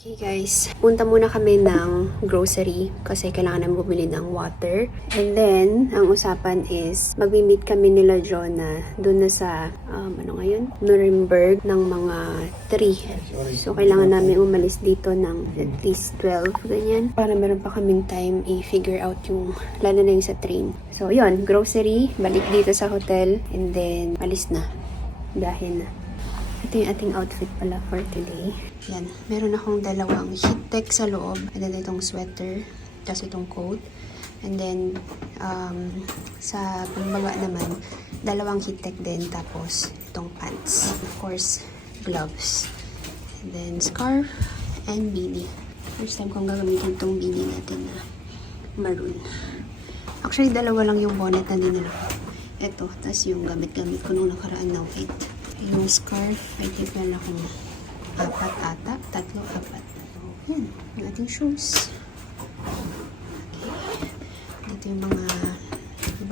Okay guys, punta muna kami ng grocery kasi kailangan namin bumili ng water. And then, ang usapan is magmi-meet kami nila Jonah doon na sa, Nuremberg ng mga 3. So, kailangan namin umalis dito ng at least 12, ganyan. Para meron pa kaming time i-figure out yung, lalo na yung sa train. So, yun, grocery, balik dito sa hotel, and then, alis na. Dahil na. Ito yung ating outfit pala for today. Yan. Meron akong dalawang heat tech sa loob. And then itong sweater. Tapos itong coat. And then, sa pambaga naman, dalawang heat tech din. Tapos itong pants. Of course, gloves. And then scarf and beanie. First time kong gagamitin itong beanie natin na maroon. Actually, dalawa lang yung bonnet na dinala ko. Ito. Tapos yung gamit-gamit ko nung nakaraan na white. Yung scarf, I think meron akong 4 ata. 3, 4. Yan, yung ating shoes. Okay. Dito yung mga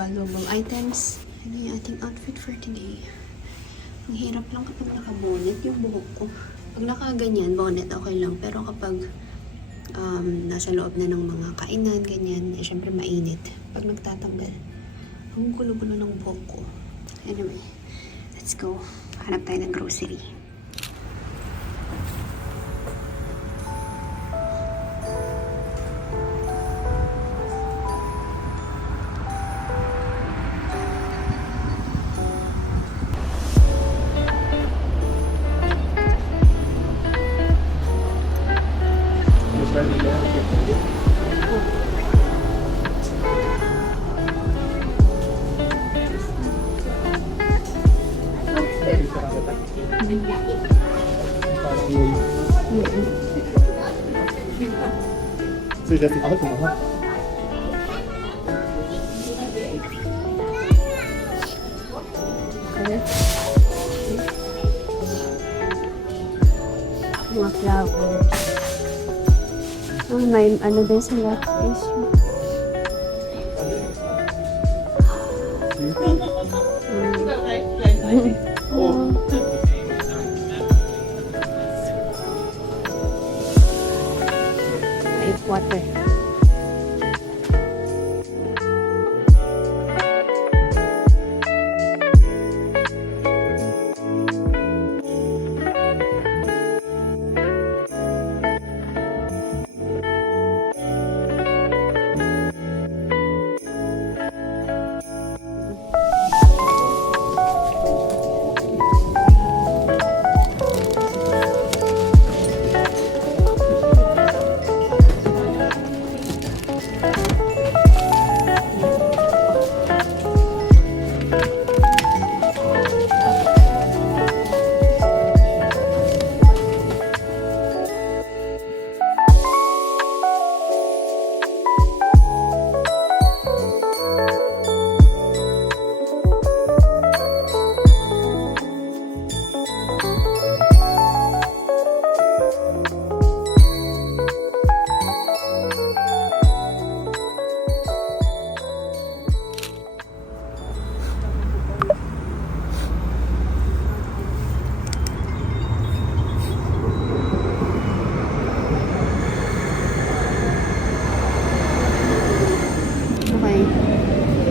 valuable items. Ano yung ating outfit for today. Ang hirap lang kapag naka-bonnet yung buhok ko. Pag naka-ganyan, bonnet okay lang. Pero kapag nasa loob na ng mga kainan, ganyan, eh, syempre mainit. Pag nagtatanggal, ang gulo-gulo ng buhok ko. Anyway, let's go. Hanap tayo ng grocery. So das sieht aus, oder? Mga flowers. Oh, may ano din sila. Water.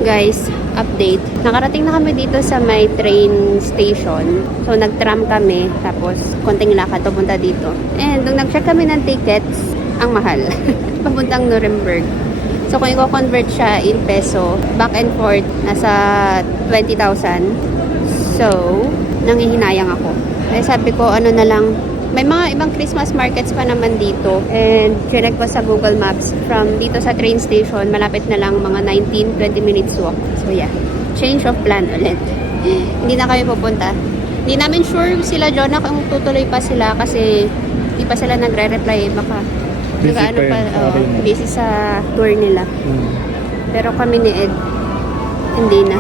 Guys, update. Nakarating na kami dito sa may train station. So, nag-tram kami. Tapos, konting lakad papunta dito. And, nung nag-check kami ng tickets, ang mahal. Papuntang Nuremberg. So, kung i-convert siya in peso, back and forth, nasa 20,000. So, nangihinayang ako. Kaya sabi ko, ano na lang, may mga ibang Christmas markets pa naman dito. And chinek ko sa Google Maps. From dito sa train station, malapit na lang mga 19-20 minutes walk. So yeah, change of plan ulit. Hindi na kami pupunta. Hindi namin sure sila Jonah kung tutuloy pa sila kasi hindi pa sila nagre-reply. Baka busy sa tour nila. Pero kami ni Ed, hindi na.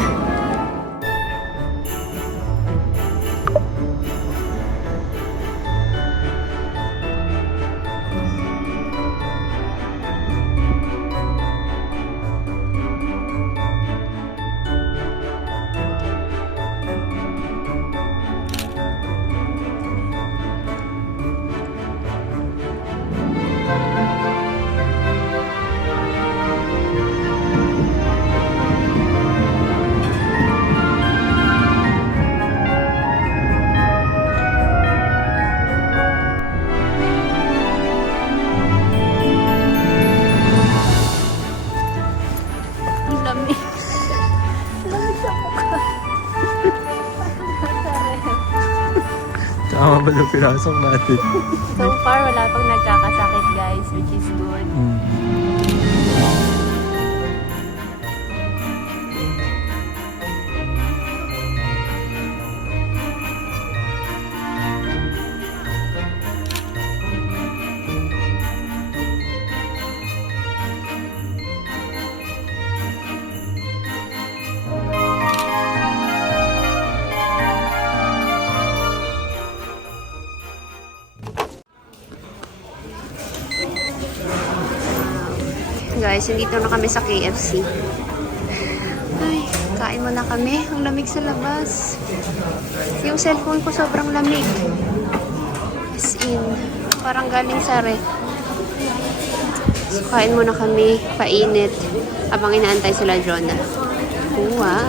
Tama ba yung pinasok natin? So far, wala pang nagkakasakit guys, which is good. Guys, nandito na kami sa KFC. Ay, kain muna kami. Ang lamig sa labas. Yung cellphone ko sobrang lamig. As in, parang galing sa ref. So, kain muna kami. Painit. Habang inaantay sila Jonah. Wow.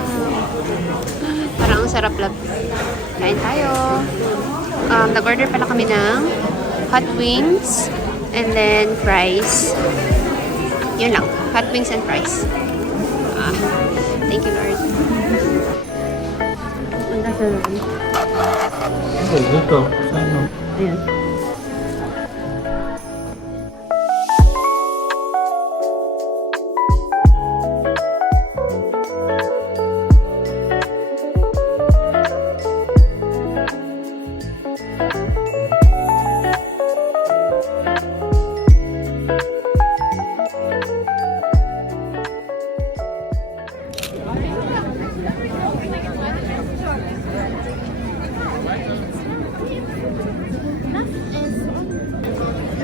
Parang ang sarap lang. Kain tayo. Nag-order pala kami ng hot wings and then fries. Yun lang. Hot wings and fries. Thank you, Lord. Ang gasa naman. Dito. Saan? Ayan.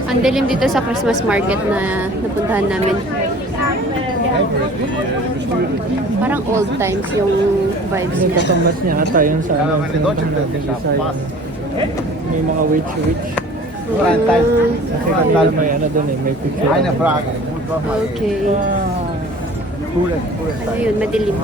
Ang dilim dito sa Christmas market na napuntahan namin. Parang old times yung vibes Yung niya. kasambat niya ata yun sa ano. Pinuntahan natin isa yun. May mga witch. Kasi kanila may ano doon eh. May picture. Okay. Ano yun? Madilim.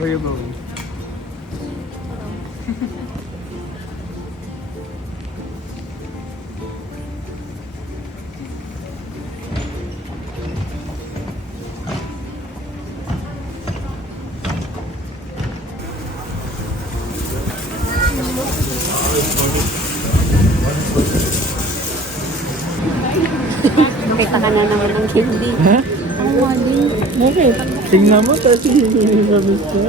Where you going? Nakita ka na naman ng candy. Ha? Ang wali. Bakit? Tingnan mo tapos sabi ko.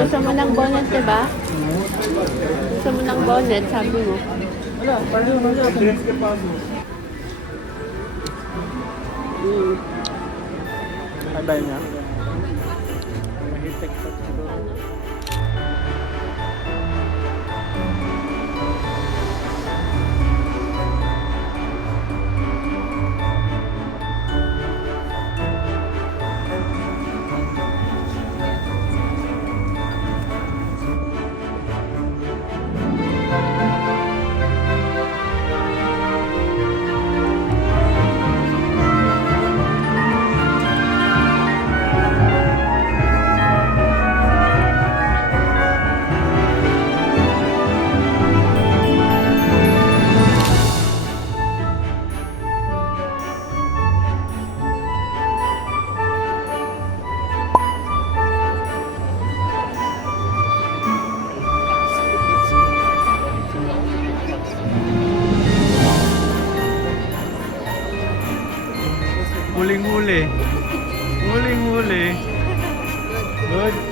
Gusto mo ng bonnet, diba? Gusto mo ng bonnet, sabi mo. Wala, parang wala. Abay niya. Mahitek pa siguro. Huling-huli. Huling-huli. Good.